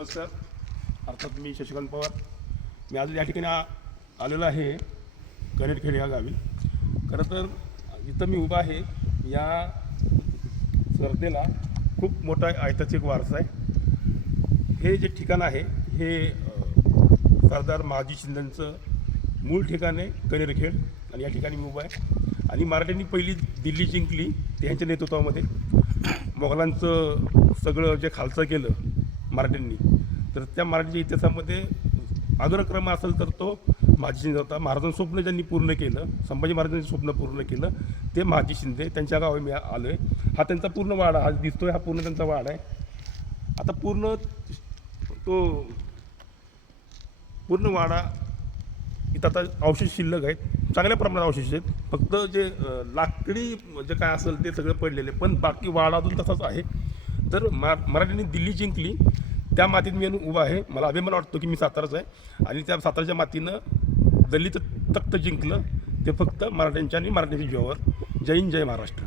नमस्कार. अर्थात मी शशिकांत पवार. मी आज या ठिकाणी आलेलो आहे कनेरखेड या गावी. खरं तर इथं मी उभा आहे. या स्पर्धेला खूप मोठा ऐतिहासिक वारसा आहे. हे जे ठिकाण आहे हे सरदार महाजी शिंदेंचं मूळ ठिकाण आहे कनेरखेड, आणि या ठिकाणी मी उभा आहे. आणि मराठ्यांनी पहिली दिल्ली जिंकली त्यांच्या नेतृत्वामध्ये. मोगलांचं सगळं जे खालचं केलं मराठ्यांनी, तर त्या मराठीच्या इतिहासामध्ये अग्रक्रम असेल तर तो महाजी शिंदे होता. महाराजांचं स्वप्न ज्यांनी पूर्ण केलं, संभाजी महाराजांचं स्वप्न पूर्ण केलं ते महाजी शिंदे. त्यांच्या गावी मी आलो आहे. हा त्यांचा पूर्ण वाडा हा दिसतोय, हा पूर्ण त्यांचा वाडा आहे. आता पूर्ण वाडा इथं आता अवशेष शिल्लक आहेत, चांगल्या प्रमाणात अवशेष आहेत. फक्त जे लाकडी जे काय असेल ते सगळं पडलेले, पण बाकी वाडा अजून तसाच आहे. तर मराठ्यांनी दिल्ली जिंकली त्या मातीत मी उभा आहे. मला अभिमान वाटतो की मी साताराच आहे, आणि त्या साताराच्या मातीनं दिल्लीचं तख्त जिंकलं ते फक्त मराठ्यांच्या आणि मराठ्यांच्या जीवावर. जय हिंद, जय महाराष्ट्र.